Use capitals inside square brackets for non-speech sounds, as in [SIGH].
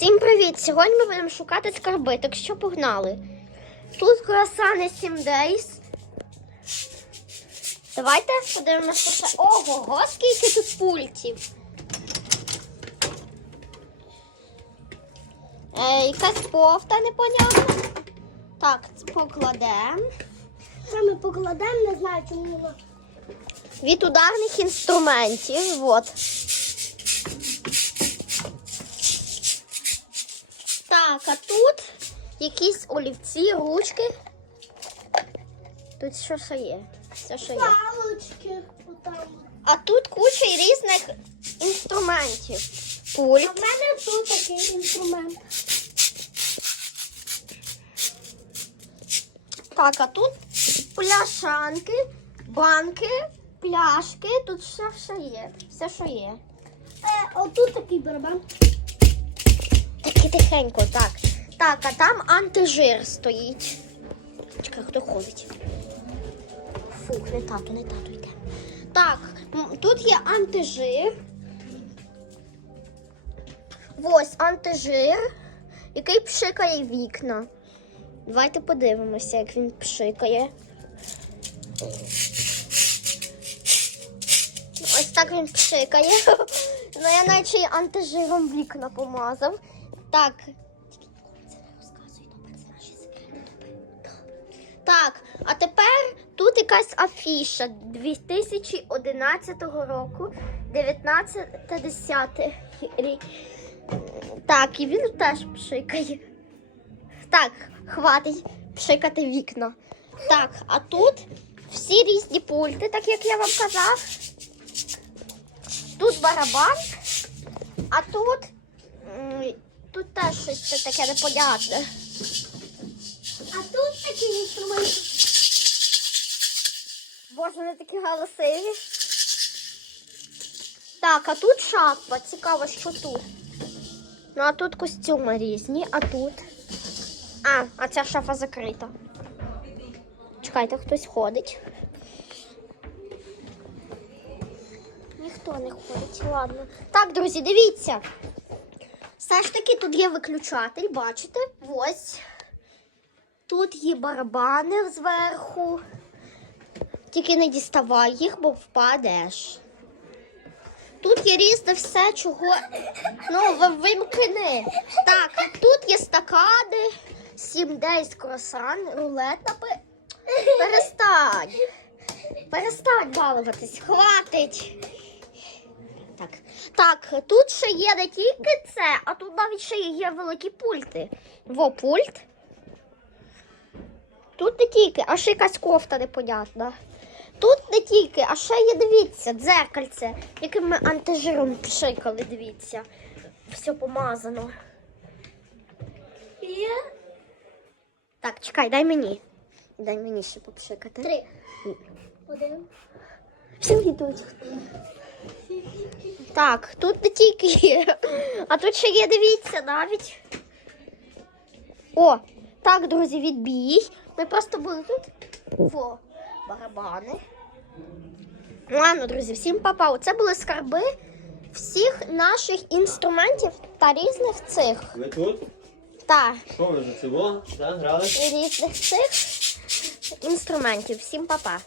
Всім привіт! Сьогодні ми будемо шукати скарби, так що погнали. Тут круасани 7 Days. Давайте подивимося. Ого, скільки тут пультів. Е, якась кофта непонятна. Так, покладемо. Це ми покладемо, не знаю, чому. Від ударних інструментів. От. Так, а тут якісь олівці, ручки. Тут що ще є? Все, що є. Палочки. А тут куча різних інструментів. А Пульт. в мене тут такий інструмент. Так, а тут пляшанки, банки, пляшки. Тут все, все є. Все, що є. Е, отут такий барабан. Тихенько, так. Так, а там антижир стоїть. Чекай, хто ходить? Фух, не тату, не тату йде. Так, тут є антижир. Ось антижир, який пшикає вікна. Давайте подивимося, як він пшикає. Ось так він пшикає. [LAUGHS] Ну, я наче антижиром вікна помазав. Так. Так, а тепер тут якась афіша 2011 року, 19-10 рік. Так, і він теж пшикає. Так, хватить пшикати вікна. Так, а тут всі різні пульти, так як я вам казав. Тут барабан, а тут. Тут теж щось таке непонятне. А тут такий інструмент. Боже, вони такі галасиві. Так, а тут шапка. Цікаво, що тут. Ну, а тут костюми різні, а тут. А, а ця шафа закрита. Чекайте, хтось ходить. Ніхто не ходить, ладно. Так, друзі, дивіться. Все ж таки тут є виключатель, бачите? Ось. Тут є барабани зверху. Тільки не діставай їх, бо впадеш. Тут є різне все, чого. Ну, вимкни. Так, тут є стакани, 7 дейс круасан, рулет. Перестань. Перестань балуватись, хватить. Так. так, тут ще є не тільки це, а тут навіть ще є великі пульти. Во пульт. Тут не тільки, а ще якась кофта непонятна. Тут не тільки, а ще є, дивіться, дзеркальце, яким ми антижиром пшикали, дивіться. Все помазано. Є Так, чекай, дай мені. Дай мені ще попшикати. три. Один. Всі йдуть. Так, тут не тільки є, а тут ще є, дивіться, навіть. О, так, друзі, відбій. Ми просто були тут. Во, барабани. Ладно, друзі, всім папа. Оце були скарби всіх наших інструментів та різних цих. Ви тут? Та Що ви за цього? Різних цих інструментів. Всім папа.